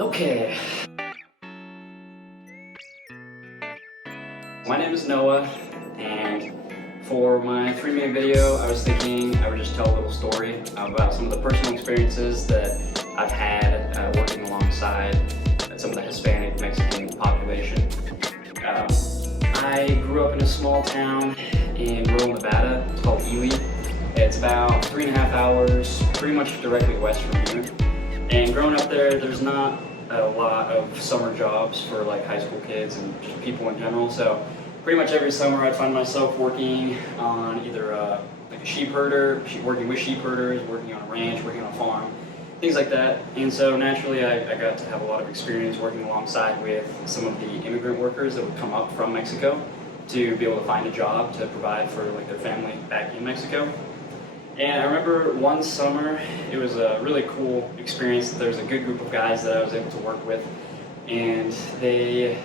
Okay. My name is Noah, and for my 3-minute video, I was thinking I would just tell a little story about some of the personal experiences that I've had working alongside some of the Hispanic Mexican population. I grew up in a small town in rural Nevada. It's called Ely. It's about 3.5 hours, pretty much directly west from you. And growing up there, there's not a lot of summer jobs for like high school kids and just people in general. So pretty much every summer I'd find myself working on either like a sheep herder, working with sheep herders, working on a ranch, working on a farm, things like that. And so naturally I got to have a lot of experience working alongside with some of the immigrant workers that would come up from Mexico to be able to find a job to provide for like their family back in Mexico. And I remember one summer, it was a really cool experience. There was a good group of guys that I was able to work with, and they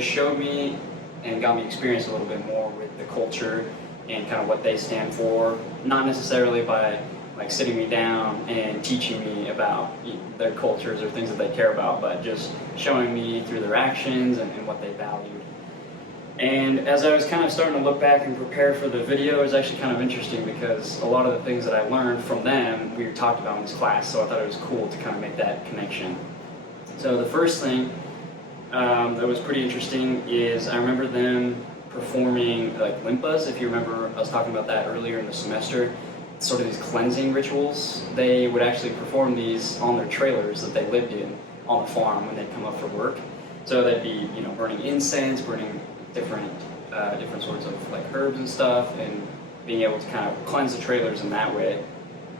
showed me and got me experience a little bit more with the culture and kind of what they stand for. Not necessarily by like sitting me down and teaching me about their cultures or things that they care about, but just showing me through their actions and what they valued. And as I was kind of starting to look back and prepare for the video, it was actually kind of interesting because a lot of the things that I learned from them, we talked about in this class, so I thought it was cool to kind of make that connection. So the first thing that was pretty interesting is I remember them performing like limpas. If you remember, I was talking about that earlier in the semester, sort of these cleansing rituals. They would actually perform these on their trailers that they lived in on the farm when they'd come up for work. So they'd be, burning incense, burning different sorts of like herbs and stuff, and being able to kind of cleanse the trailers in that way.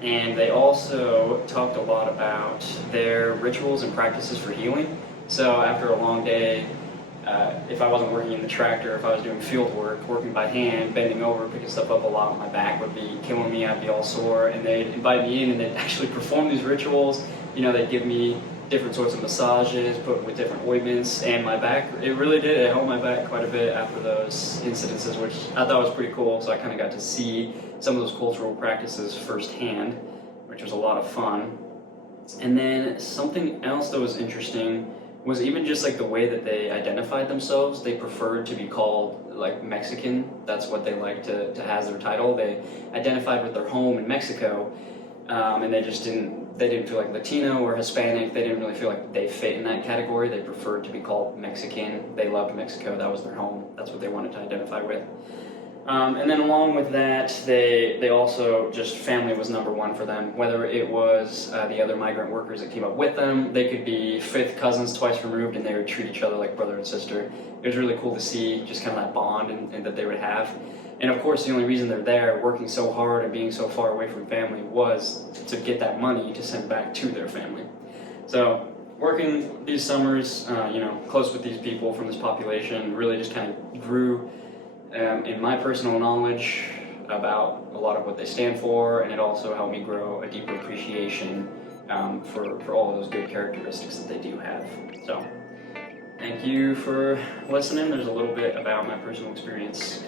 And they also talked a lot about their rituals and practices for healing. So after a long day, if I wasn't working in the tractor, if I was doing field work, working by hand, bending over, picking stuff up a lot, my back would be killing me, I'd be all sore, and they'd invite me in and they'd actually perform these rituals. They'd give me different sorts of massages, put with different ointments, and my back, it held my back quite a bit after those incidences, which I thought was pretty cool. So I kind of got to see some of those cultural practices firsthand, which was a lot of fun. And then something else that was interesting was even just like the way that they identified themselves. They preferred to be called like Mexican. That's what they liked to as their title. They identified with their home in Mexico, and they didn't feel like Latino or Hispanic. They didn't really feel like they fit in that category. They preferred to be called Mexican. They loved Mexico. That was their home. That's what they wanted to identify with. And then along with that, they also just family was number one for them. Whether it was the other migrant workers that came up with them, they could be fifth cousins twice removed, and they would treat each other like brother and sister. It was really cool to see just kind of that bond and that they would have. And of course, the only reason they're there, working so hard and being so far away from family, was to get that money to send back to their family. So working these summers, close with these people from this population, really just kind of grew in my personal knowledge about a lot of what they stand for, and it also helped me grow a deeper appreciation for all of those good characteristics that they do have. So thank you for listening. There's a little bit about my personal experience.